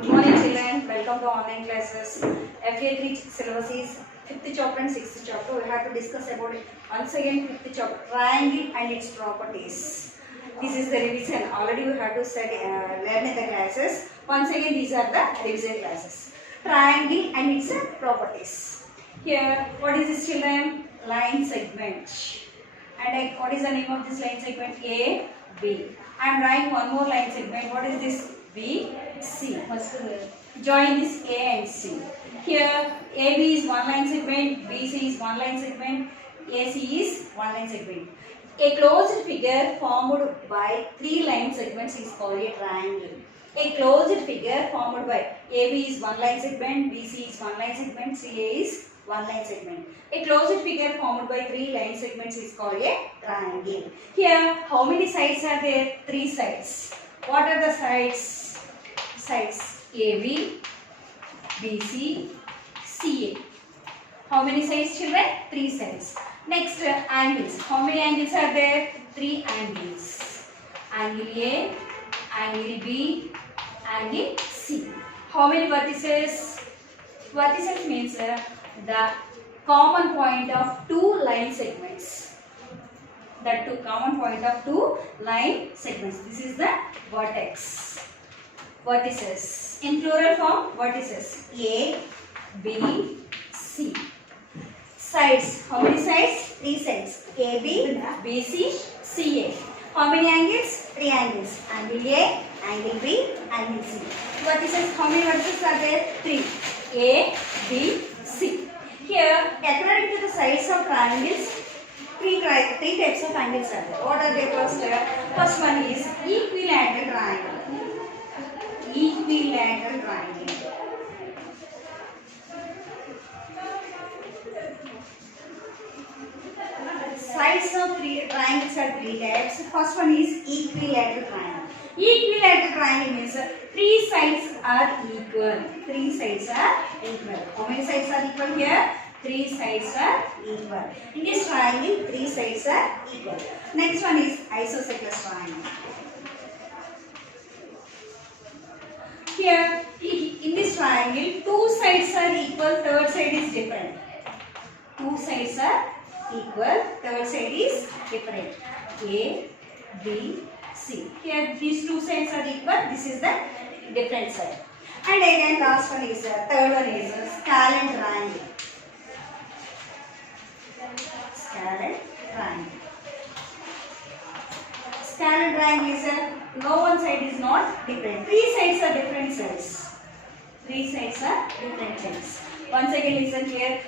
Good morning children, welcome to online classes. FA3 syllabus is 5th chapter and 6th chapter. We have to discuss about once again 5th chapter, triangle and its properties. This is the revision. Already we have to learn in the classes. Once again these are the revision classes. Triangle and its properties. Here, what is this children? Line segment. And what is the name of this line segment? A, B. I am drawing one more line segment. What is this? B, C. Join this A and C. Here AB is one line segment, BC is one line segment, AC is one line segment. A closed figure formed by three line segments is called a triangle. A closed figure formed by AB is one line segment, BC is one line segment, CA is one line segment. A closed figure formed by three line segments is called a triangle. Here, how many sides are there? Three sides. What are the sides? Sides AB, BC, CA. How many sides children? Three sides. Next, angles. How many angles are there? Three angles. Angle A, angle B, angle C. How many vertices? Vertices means the common point of two line segments. Common point of two line segments. This is the vertex. Vertices. In plural form, vertices. A, B, C. Sides. How many sides? Three sides. A, B, B, C, C, A. How many angles? Three angles. Angle A, angle B, angle C. Vertices. How many vertices are there? Three. A, B, C. Here, according to the sides of triangles, three types of angles are there. What are they first? First one is equilateral triangle. Equilateral triangle. Sides of three triangles are three types. First one is equilateral triangle. Equilateral triangle means three sides are equal. Three sides are equal. How many sides are equal here? Three sides are equal. In this triangle, three sides are equal. Next one is isosceles triangle. Here, in this triangle, two sides are equal, third side is different. Two sides are equal, third side is different. A, B, C. Here, these two sides are equal, this is the different side. And again, last one is, third one is scalene triangle. Scalene triangle. Scalene triangle is no one side is not different. Three sides are different sides. Three sides are different sides. Once again listen here.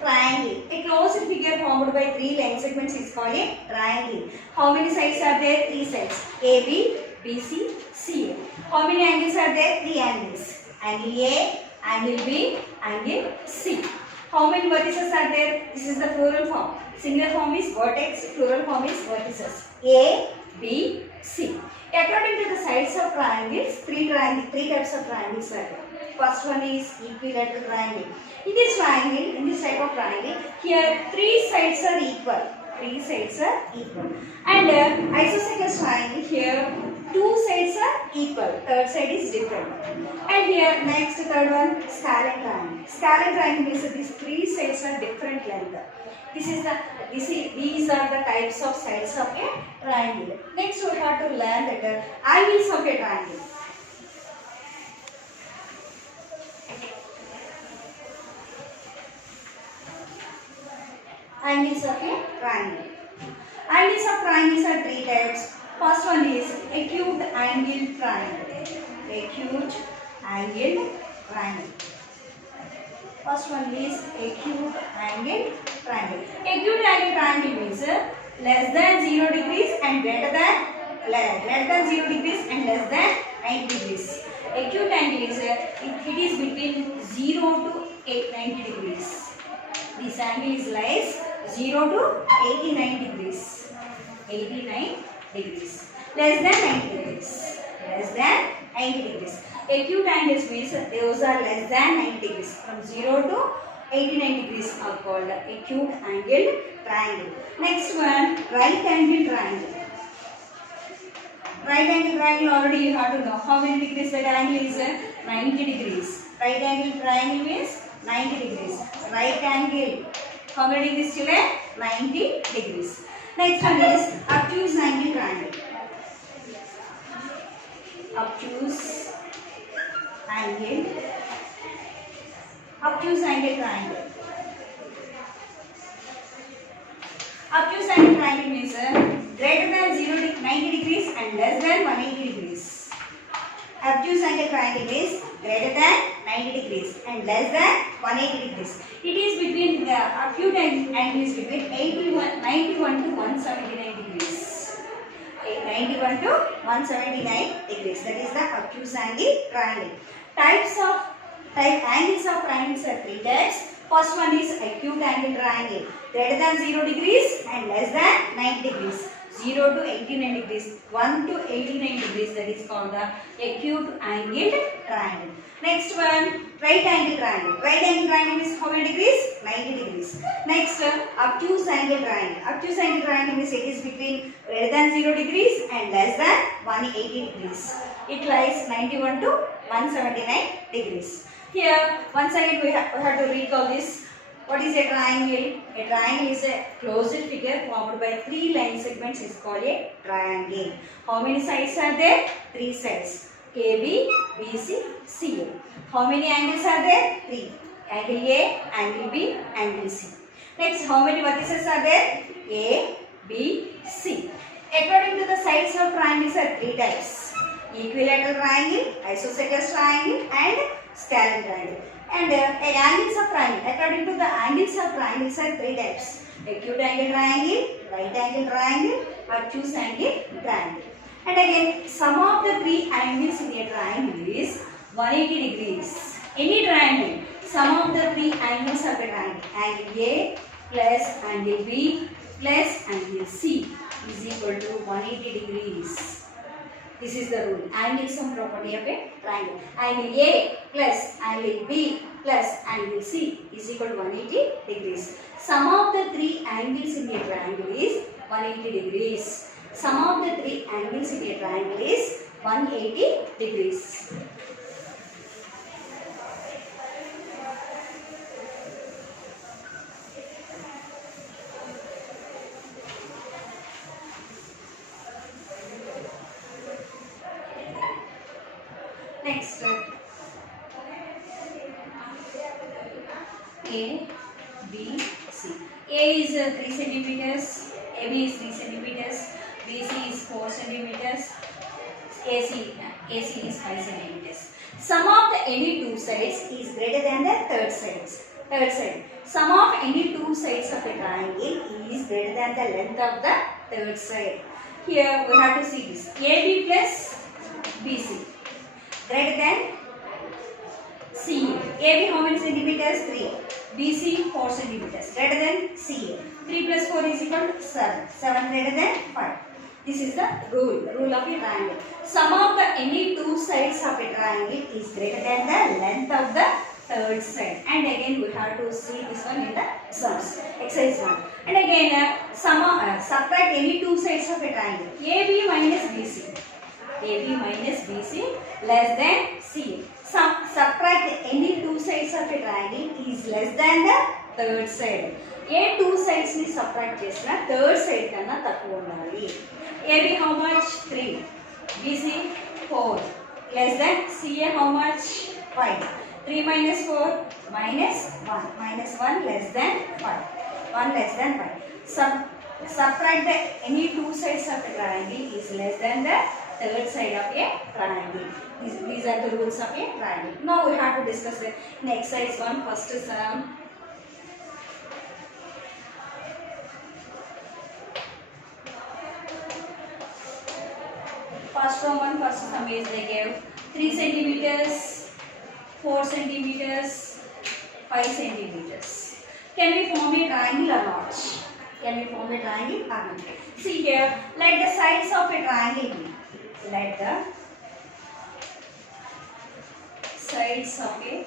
Triangle. A closed figure formed by three line segments is called a triangle. How many sides are there? Three sides. A, B, B, C, C, A. How many angles are there? Three angles. Angle A, angle B, angle C. How many vertices are there? This is the plural form. Singular form is vertex, plural form is vertices. A, B, C. According to the sides of triangles, three types of triangles are there. First one is equilateral triangle. In this triangle, in this type of triangle, here three sides are equal. Three sides are equal. And isosceles triangle, here two sides are equal. Third side is different. And here next third one, scalene triangle. Scalene triangle means these three sides are different length. These are the types of sides of a triangle. Next we have to learn that angles of a triangle. Angles of a triangle. Angles of triangles are three types. First one is acute angle triangle. Acute angle triangle. First one is acute angle triangle. Acute angle triangle means less than 0 degrees and greater than 0 degrees and less than 90 degrees. Acute angle is it is between 0 to 90 degrees. This angle is lies 0 to 89 degrees. 89 degrees. Less than 90 degrees. Less than 90 degrees. Acute angles means those are less than 90 degrees. From 0 to 89 degrees are called acute angle triangle. Next one, right angle triangle. Right angle triangle already you have to know. How many degrees that angle is? 90 degrees. Right angle triangle means 90 degrees. Right angle. How many degrees children? 90 degrees. Next one is obtuse angle triangle. Obtuse angle. Obtuse angle triangle. Obtuse angle triangle means greater than 90 degrees and less than 180 degrees. Obtuse angle triangle is greater than 90 degrees and less than 180 degrees. It is between the acute angle is between 91 to 179 degrees. 91 to 179 degrees. That is the obtuse angle triangle. Angles of triangles are three types. First one is acute angle triangle, greater than 0 degrees and less than 90 degrees. 0 to 89 degrees, 1 to 89 degrees, that is called the acute angled triangle. Next one, right angle triangle. Right angle triangle is how many degrees? 90 degrees. Next, obtuse angle triangle. Obtuse angle triangle means it is between greater than 0 degrees and less than 180 degrees. It lies 91 to 179 degrees. Here, once again we have to recall this. What is a triangle? A triangle is a closed figure formed by 3 line segments is called a triangle. How many sides are there? 3 sides. AB, BC, CA. How many angles are there? 3. Angle A, angle B, angle C. Next, how many vertices are there? A, B, C. According to the sides of triangles are 3 types. Equilateral triangle, isosceles triangle and scalene triangle. And angles of triangle. According to the angles of triangles are 3 types. Acute angle triangle, right angle triangle, obtuse angle triangle. And again, sum of the 3 angles in a triangle is 180 degrees. Any triangle, sum of the 3 angles of a triangle, angle A plus angle B plus angle C is equal to 180 degrees. This is the rule. Angle sum property of a triangle. Angle A plus angle B plus angle C is equal to 180 degrees. Sum of the 3 angles in a triangle is 180 degrees. Sum of the 3 angles in a triangle is 180 degrees. Next, A, B, C. A is 3 centimeters, AB is 3 centimeters, BC is 4 centimeters, AC is 5 centimeters. Sum of the any 2 sides is greater than the third side. Sum of any 2 sides of a triangle is greater than the length of the third side. Here we have to see this. AB plus BC greater than CA. AB how many centimeters? 3. BC 4 centimeters. Greater than CA. 3 plus 4 is equal to 7. 7 greater than 5. This is the rule of a triangle. Sum of the any 2 sides of a triangle is greater than the length of the third side. And again we have to see this one in the sums. Exercise 1. And again subtract any 2 sides of a triangle. AB minus BC. AB minus BC less than CA. Subtract any 2 sides of a triangle is less than the third side. A 2 sides ni subtract chesina third side kanna takku undali. AB how much? 3. BC 4 less than CA how much? 5. 3 minus 4 minus 1. Minus 1 less than 5. 1 less than 5. Subtract the any 2 sides of a triangle is less than the third side of a triangle. These are the rules of a triangle. Now we have to discuss it in exercise 1. First sum. First sum is they gave 3 centimeters, 4 centimeters, 5 centimeters. Can we form a triangle or not? Can we form a triangle or not? See here, let the sides of a triangle be. Let the sides of a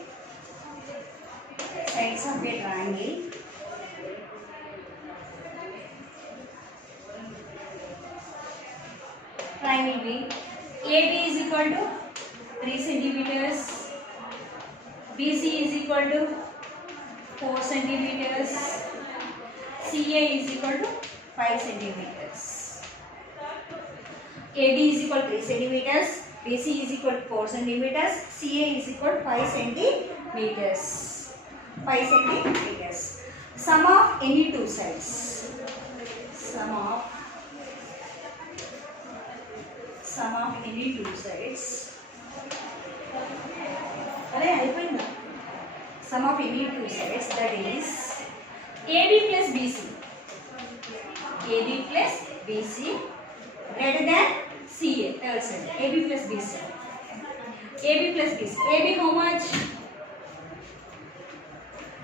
triangle AB. AB is equal to 3 centimeters. BC is equal to 4 centimeters. CA is equal to 5 centimeters. AB is equal to 3 centimeters. BC is equal to 4 centimeters. CA is equal to 5 centimeters. 5 centimeters. Sum of any two sides. Sum of any two sides. Sum of any two sides, that is AB plus BC. AB plus BC greater than CA, third side. AB plus BC. AB plus BC. AB how much?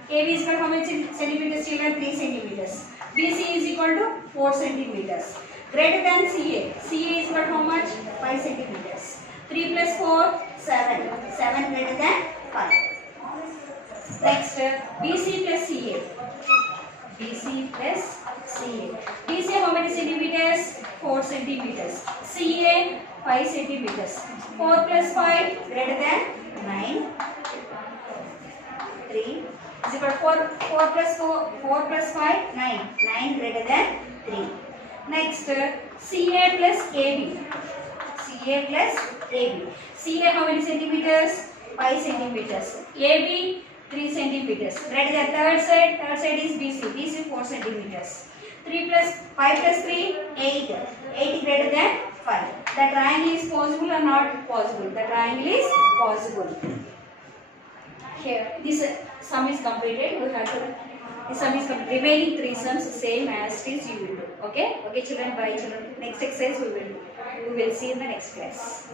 AB is equal to how much centimeters? Children, 3 centimeters. BC is equal to 4 centimeters. Greater than CA. CA is equal to how much? 5 centimeters. 3 plus 4, 7. 7 greater than 5. Next, BC plus CA. BC plus CA. BC how many centimeters? 4 centimeters. CA 5 centimeters. 4 plus 5 greater than 9. 3 is equal to 4 plus 5 9. 9 greater than 3. Next, CA plus AB. CA plus AB. CA how many centimeters? 5 centimeters. AB 3 centimeters. Greater than third side. Third side is BC. BC 4 centimeters. 3 plus 5 plus 3 8. 8 greater than 5. The triangle is possible or not possible? The triangle is possible. Here this sum is completed. You have to. The sum is completed. Remaining 3 sums same as it is you will do. Okay. Okay children. Bye children. Next exercise we will see in the next class.